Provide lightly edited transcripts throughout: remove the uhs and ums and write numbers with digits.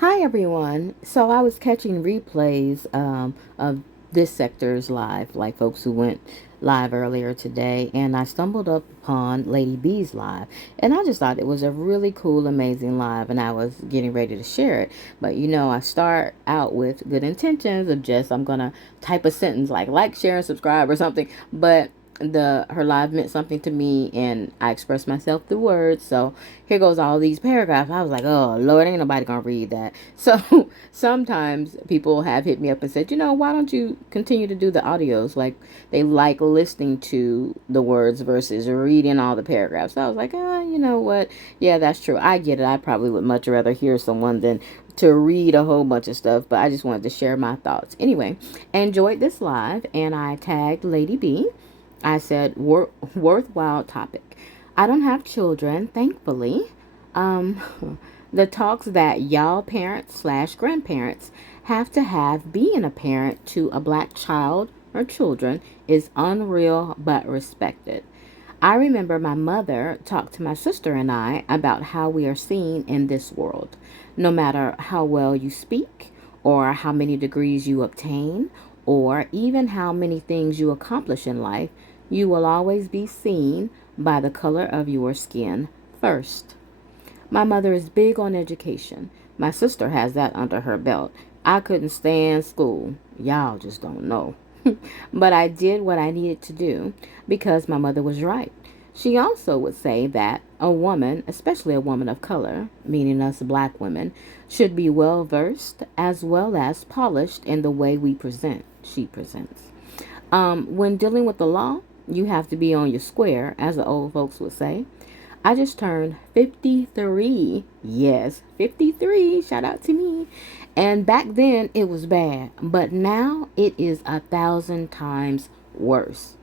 Hi everyone. So I was catching replays of this sector's live, like folks who went live earlier today, and I stumbled upon Lady B's live, and I just thought it was a really cool, amazing live, and I was getting ready to share it. But I start out with good intentions of just I'm gonna type a sentence like, share, and subscribe or something, but the her live meant something to me and I expressed myself through words. So here goes all these paragraphs. I was like, oh Lord, ain't nobody gonna read that. So sometimes people have hit me up and said, why don't you continue to do the audios? Like they like listening to the words versus reading all the paragraphs. So I was like, you know what? Yeah, that's true. I get it. I probably would much rather hear someone than to read a whole bunch of stuff, but I just wanted to share my thoughts. Anyway, I enjoyed this live and I tagged Lady B. I said, worthwhile topic. I don't have children, thankfully. Um, the talks that y'all parents slash grandparents have to have being a parent to a black child or children is unreal but respected. I remember my mother talked to my sister and I about how we are seen in this world. No matter how well you speak, or how many degrees you obtain, or even how many things you accomplish in life, you will always be seen by the color of your skin first. My mother is big on education. My sister has that under her belt. I couldn't stand school. Y'all just don't know. But I did what I needed to do because my mother was right. She also would say that a woman, especially a woman of color, meaning us black women, should be well versed as well as polished in the way we present, she presents. When dealing with the law, you have to be on your square, as the old folks would say. I just turned 53. Yes, 53. Shout out to me. And back then it was bad, but now it is 1,000 times worse.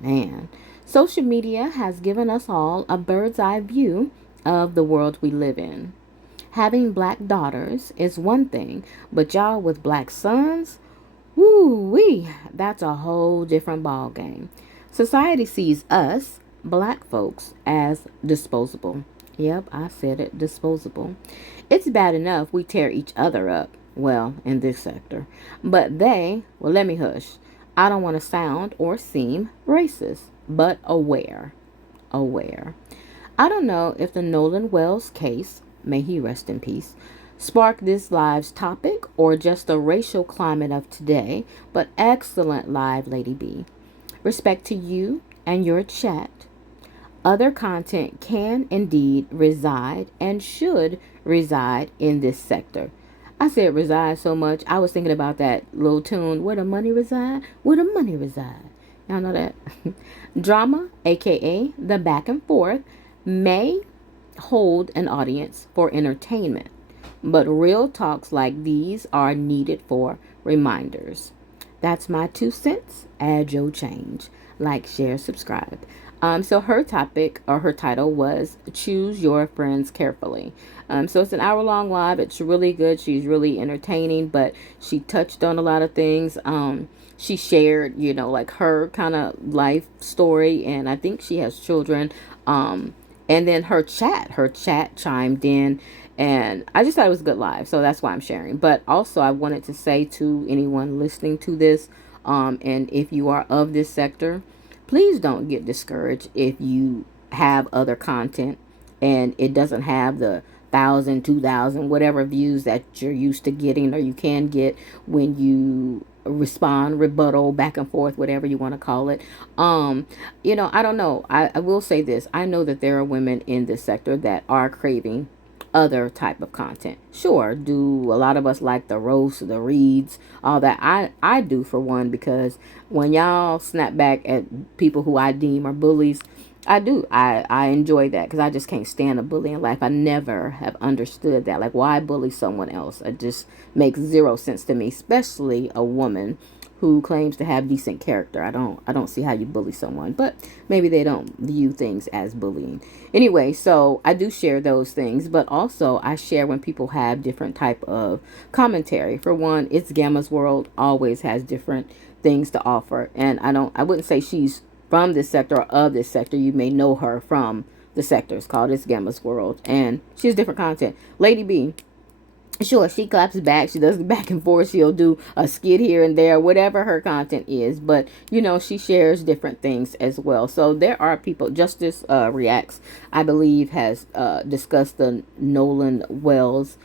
Man, social media has given us all a bird's eye view of the world we live in. Having black daughters is one thing, but y'all with black sons, woo wee, that's a whole different ball game. Society sees us, black folks, as disposable. Yep, I said it, disposable. It's bad enough we tear each other up, well, in this sector. But well, let me hush. I don't want to sound or seem racist, but aware. Aware. I don't know if the Nolan Wells case, may he rest in peace, sparked this live's topic or just the racial climate of today, but excellent live, Lady B. Respect to you and your chat. Other content can indeed reside and should reside in this sector. I said reside so much, I was thinking about that little tune, Where the Money Reside? Where the Money Reside? Y'all know that? Drama, aka the back and forth, may hold an audience for entertainment, but real talks like these are needed for reminders. That's my 2 cents. Add your change. Like, share, subscribe. So her topic or her title was Choose Your Friends Carefully. So it's an hour long live. It's really good. She's really entertaining, but she touched on a lot of things. She shared, like her kind of life story, and I think she has children. And then her chat chimed in, and I just thought it was a good live, so that's why I'm sharing. But also, I wanted to say to anyone listening to this, and if you are of this sector, please don't get discouraged if you have other content and it doesn't have the 1,000, 2,000, whatever views that you're used to getting or you can get when you respond, rebuttal, back and forth, whatever you want to call it. I don't know. I will say this. I know that there are women in this sector that are craving other type of content. Sure, do a lot of us like the roast, the reads, all that? I do, for one, because when y'all snap back at people who I deem are bullies, I enjoy that because I just can't stand a bully in life. I never have understood that. Like, why bully someone else? It just makes zero sense to me, especially a woman who claims to have decent character. I don't see how you bully someone, but maybe they don't view things as bullying. Anyway, so I do share those things, but also I share when people have different type of commentary. For one, It's Gamma's World always has different things to offer, and I wouldn't say she's from this sector or of this sector. You may know her from the sector. It's called It's Gamma's World, and she has different content. Lady B, Sure, she claps back. She does the back and forth. She'll do a skit here and there, whatever her content is. But she shares different things as well. So there are people. Justice Reacts, I believe, has discussed the Nolan Wells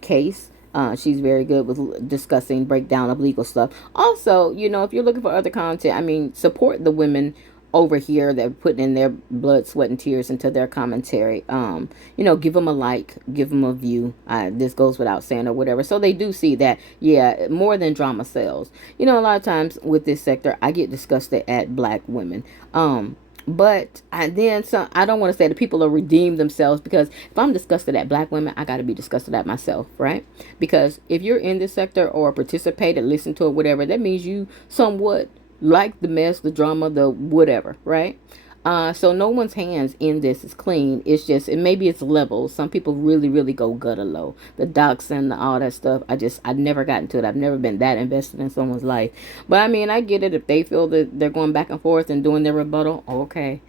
case. She's very good with discussing breakdown of legal stuff. Also, if you're looking for other content, I mean, support the women over here that are putting in their blood, sweat, and tears into their commentary. Give them a like, give them a view. This goes without saying or whatever. So they do see that, yeah, more than drama sells. A lot of times with this sector, I get disgusted at black women. But I don't want to say that people are redeem themselves, because if I'm disgusted at black women, I got to be disgusted at myself, right? Because if you're in this sector or participated, listen to it, whatever, that means you somewhat like the mess, the drama, the whatever, right? So no one's hands in this is clean. It's just, and maybe it's levels. Some people really, really go gutter low. The docs and all that stuff. I never got into it. I've never been that invested in someone's life. But I mean, I get it if they feel that they're going back and forth and doing their rebuttal. Okay.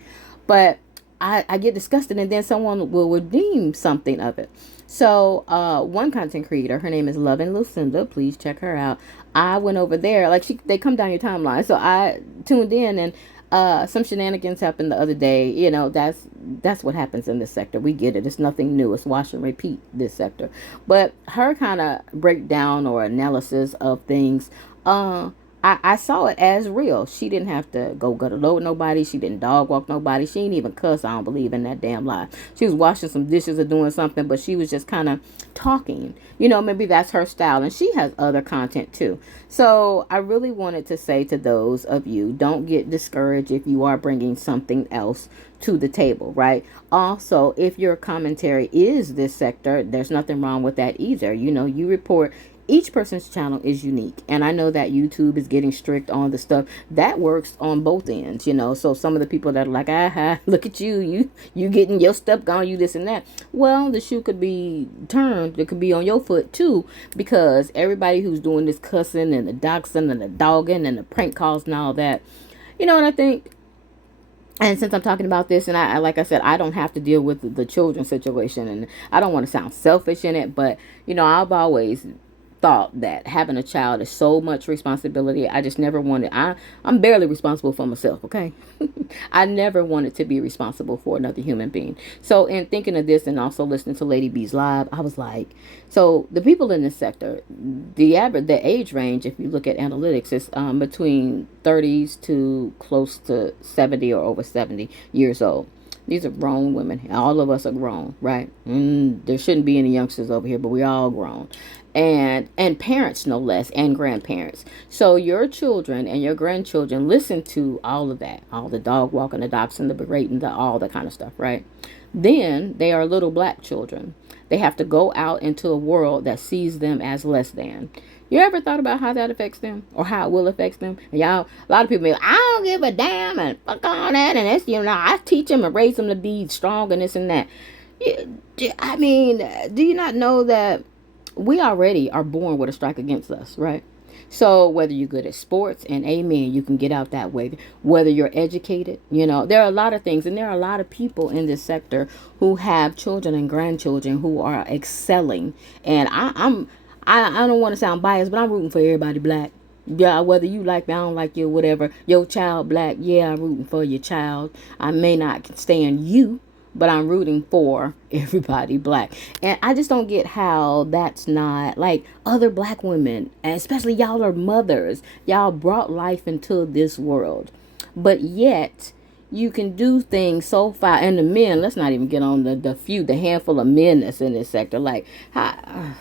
But I get disgusted, and then someone will redeem something of it. So one content creator, her name is Love and Lucinda. Please check her out. I went over there, like they come down your timeline. So I tuned in, and some shenanigans happened the other day. That's what happens in this sector. We get it. It's nothing new. It's wash and repeat, this sector. But her kind of breakdown or analysis of things, I saw it as real. She didn't have to go gutter load nobody. She didn't dog walk nobody. She didn't even cuss. I don't believe in that damn lie. She was washing some dishes or doing something, but she was just kind of talking. Maybe that's her style. And she has other content too. So I really wanted to say to those of you, don't get discouraged if you are bringing something else to the table, right? Also, if your commentary is this sector, there's nothing wrong with that either. You report, each person's channel is unique, and I know that YouTube is getting strict on the stuff that works on both ends. So some of the people that are like, look at you getting your stuff gone, you this and that. Well, the shoe could be turned. It could be on your foot too, because everybody who's doing this cussing and the doxing and the dogging and the prank calls and all that, and I think, and since I'm talking about this, and like I said, I don't have to deal with the children situation, and I don't want to sound selfish in it, but I've always thought that having a child is so much responsibility. I just never wanted, I'm barely responsible for myself, okay? I never wanted to be responsible for another human being. So in thinking of this and also listening to Lady B's live, I was like, so the people in this sector, the age range, if you look at analytics, is between 30s to close to 70 or over 70 years old. These are grown women. All of us are grown, right? There shouldn't be any youngsters over here, but we're all grown. And parents, no less, and grandparents. So your children and your grandchildren listen to all of that, all the dog walking, the dachshund, the berating, all that kind of stuff, right? Then they are little black children. They have to go out into a world that sees them as less than. You ever thought about how that affects them, or how it will affect them? And y'all, a lot of people be like, I don't give a damn and fuck all that, and that's, I teach them and raise them to be strong and this and that. I mean, do you not know that we already are born with a strike against us, right? So whether you're good at sports, and amen, you can get out that way. Whether you're educated, there are a lot of things, and there are a lot of people in this sector who have children and grandchildren who are excelling. And I don't want to sound biased, but I'm rooting for everybody black. Yeah, whether you like me, I don't like you, whatever. Your child black, yeah, I'm rooting for your child. I may not stand you, but I'm rooting for everybody black. And I just don't get how that's not like other black women, and especially y'all are mothers. Y'all brought life into this world. But yet you can do things so far. And the men, let's not even get on the handful of men that's in this sector. Like, I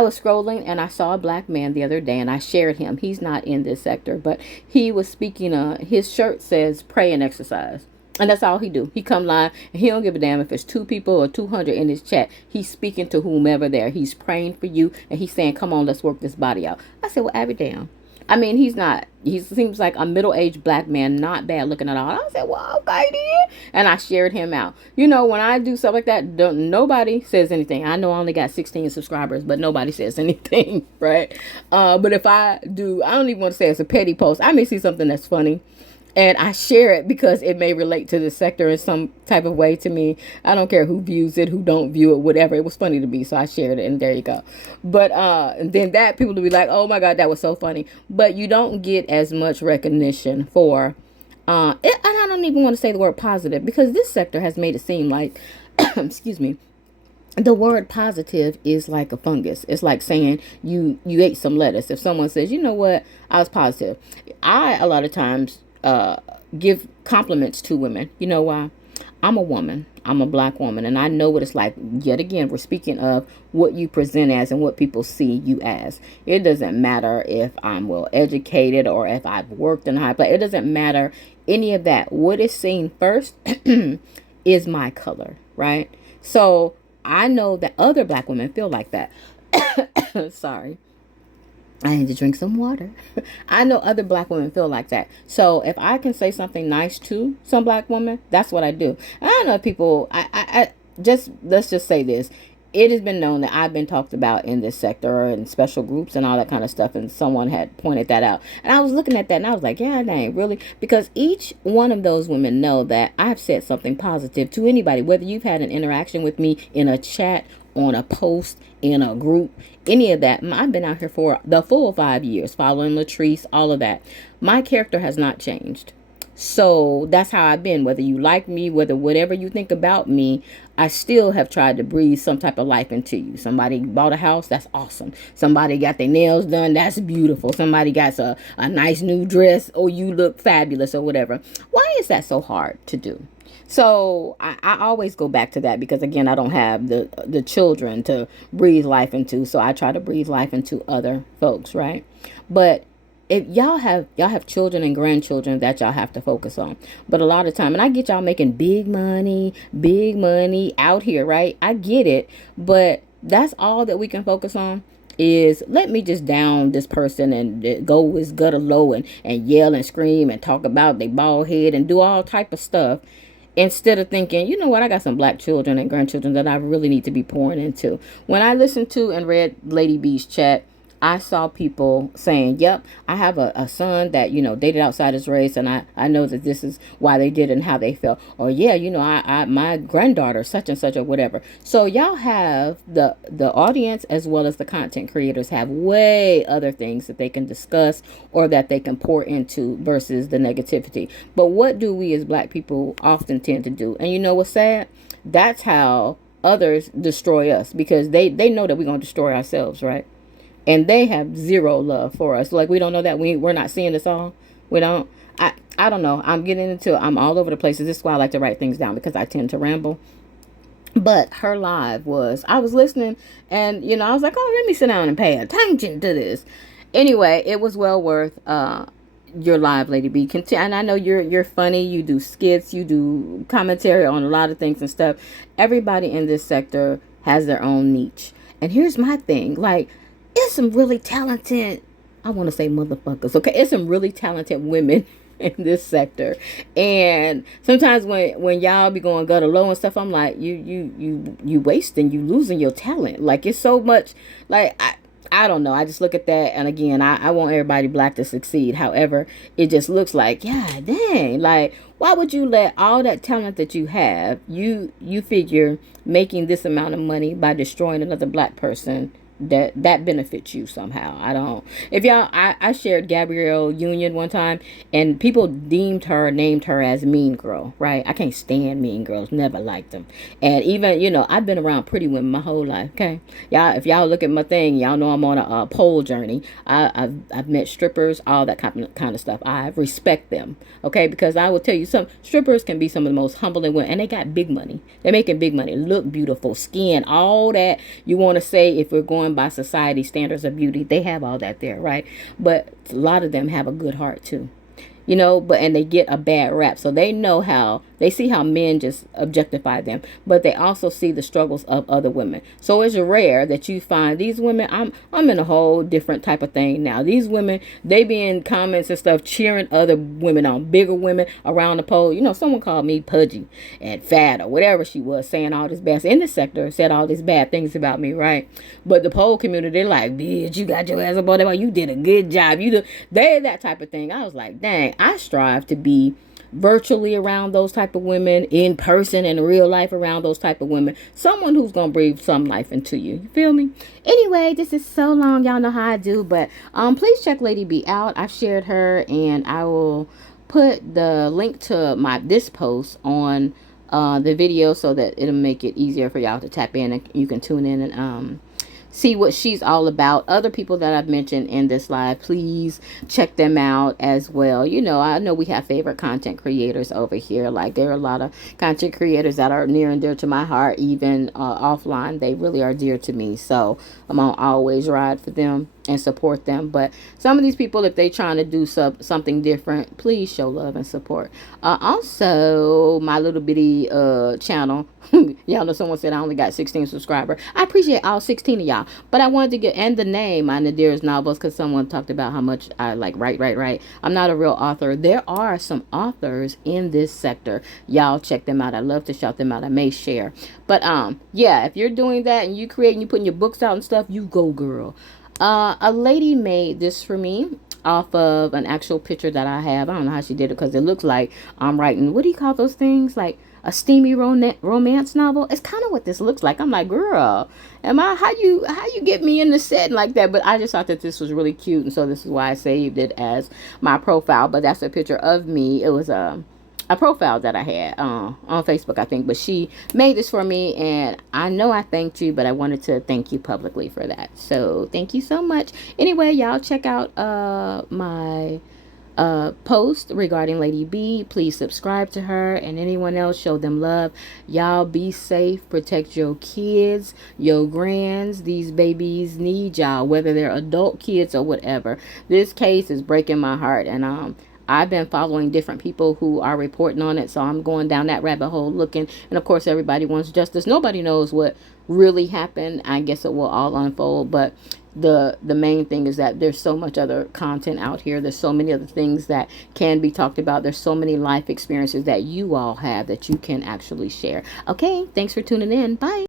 was scrolling and I saw a black man the other day, and I shared him. He's not in this sector, but he was speaking. His shirt says pray and exercise. And that's all he do. He come live, and he don't give a damn if it's 2 people or 200 in his chat. He's speaking to whomever there. He's praying for you, and he's saying, come on, let's work this body out. I said, well, Abby, damn. I mean, he seems like a middle-aged black man, not bad looking at all. I said, well, okay then. And I shared him out. When I do stuff like that, nobody says anything. I know I only got 16 subscribers, but nobody says anything, right? But if I do, I don't even want to say it's a petty post. I may see something that's funny, And I share it because it may relate to the sector in some type of way to me. I don't care who views it, who don't view it, whatever. It was funny to me, so I shared it, and there you go. But and then that people will be like, "Oh my God, that was so funny." But you don't get as much recognition for. And I don't even want to say the word positive because this sector has made it seem like, excuse me, the word positive is like a fungus. It's like saying you ate some lettuce. If someone says, you know what, I was positive, I a lot of times give compliments to women. You know why? I'm a woman. I'm a black woman, and I know what it's like. Yet again, we're speaking of what you present as and what people see you as. It doesn't matter if I'm well educated or if I've worked in high place. It doesn't matter any of that. What is seen first is my color, right? So I know that other black women feel like that. Sorry. I need to drink some water. I know other black women feel like that. So if I can say something nice to some black woman, that's what I do. And I know people, I just, let's just say this. It has been known that I've been talked about in this sector and special groups and all that kind of stuff. And someone had pointed that out. And I was looking at that and I was like, yeah, dang, really? Because each one of those women know that I've said something positive to anybody, whether you've had an interaction with me in a chat, on a post, in a group, any of that. I've been out here for the full 5 years, following Latrice, all of that. My character has not changed. So that's how I've been. Whether you like me, whether whatever you think about me, I still have tried to breathe some type of life into you. Somebody bought a house, that's awesome. Somebody got their nails done, that's beautiful. Somebody got a nice new dress, or you look fabulous, or whatever. Why is that so hard to do? So I always go back to that because again, I don't have the children to breathe life into. So I try to breathe life into other folks, right? But if y'all have children and grandchildren that y'all have to focus on. But a lot of time, and I get y'all making big money out here, right? I get it, but that's all that we can focus on is let me just down this person and go with gutter low and yell and scream and talk about they bald head and do all type of stuff instead of thinking, you know what, I got some black children and grandchildren that I really need to be pouring into. When I listened to and read Lady B's chat, I saw people saying, yep, I have a son that, dated outside his race. And I know that this is why they did it and how they felt. Or, yeah, my granddaughter, such and such or whatever. So y'all have the audience as well as the content creators have way other things that they can discuss or that they can pour into versus the negativity. But what do we as black people often tend to do? And you know what's sad? That's how others destroy us because they know that we're going to destroy ourselves, right? And they have zero love for us. Like, we don't know that. We're not seeing this all. We don't. I don't know. I'm all over the place. This is why I like to write things down because I tend to ramble. But her live I was listening and, I was like, oh, let me sit down and pay attention to this. Anyway, it was well worth your live, Lady B. And I know you're funny. You do skits. You do commentary on a lot of things and stuff. Everybody in this sector has their own niche. And here's my thing. Like, it's some really talented, I want to say motherfuckers, okay? It's some really talented women in this sector. And sometimes when y'all be going gutter low and stuff, I'm like, you wasting, you losing your talent. Like, it's so much, like, I don't know. I just look at that. And again, I want everybody black to succeed. However, it just looks like, yeah, dang, like, why would you let all that talent that you have, you figure making this amount of money by destroying another black person that benefits you somehow? I don't. If y'all, I shared Gabrielle Union one time, and people named her as Mean Girl, right? I can't stand mean girls, never liked them. And even, I've been around pretty women my whole life, okay? Y'all, if y'all look at my thing, y'all know I'm on a pole journey. I've met strippers, all that kind of stuff. I respect them, okay? Because I will tell you, some strippers can be some of the most humbling women, and they got big money. They're making big money, look beautiful, skin, all that you want to say if we're going by society standards of beauty. They have all that there, right? But a lot of them have a good heart too, and they get a bad rap. So they know how They see how men just objectify them, but they also see the struggles of other women. So it's rare that you find these women. I'm in a whole different type of thing now. These women, they be in comments and stuff cheering other women on, bigger women around the pole. You know, someone called me pudgy and fat or whatever she was, saying all this bad in the sector, said all these bad things about me, right? But the pole community, they're like, bitch, you got your ass up on that. You did a good job. They that type of thing. I was like, dang, I strive to be virtually around those type of women, in person and real life around those type of women, someone who's gonna breathe some life into you. You feel me? Anyway, this is so long, y'all know how I do, but please check Lady B out. I've shared her, and I will put the link to this post on the video so that it'll make it easier for y'all to tap in, and you can tune in and see what she's all about. Other people that I've mentioned in this live, please check them out as well. You know, I know we have favorite content creators over here. Like, there are a lot of content creators that are near and dear to my heart, even offline. They really are dear to me. So I'm gonna always ride for them and support them. But some of these people, if they trying to do something different, please show love and support. Also, my little bitty channel, y'all know someone said I only got 16 subscribers. I appreciate all 16 of y'all, but I wanted to get, and the name, my Nadir's Novels, because someone talked about how much I like write. I'm not a real author. There are some authors in this sector. Y'all check them out. I love to shout them out. I may share, but yeah, if you're doing that and you create and you putting your books out and stuff, you go, girl. A lady made this for me off of an actual picture that I have. I don't know how she did it, because it looks like I'm writing, what do you call those things? Like a steamy romance novel. It's kind of what this looks like. I'm like, girl, how you get me in the setting like that? But I just thought that this was really cute, and so this is why I saved it as my profile. But that's a picture of me. It was a profile that I had on Facebook, I think. But she made this for me, and I know I thanked you, but I wanted to thank you publicly for that. So thank you so much. Anyway, y'all check out my post regarding Lady B. Please subscribe to her, and anyone else, show them love. Y'all be safe, protect your kids, your grands. These babies need y'all, whether they're adult kids or whatever. This case is breaking my heart, and I've been following different people who are reporting on it, so I'm going down that rabbit hole looking. And of course, everybody wants justice. Nobody knows what really happened. I guess it will all unfold, but the main thing is that there's so much other content out here. There's so many other things that can be talked about. There's so many life experiences that you all have that you can actually share. Okay, thanks for tuning in. Bye.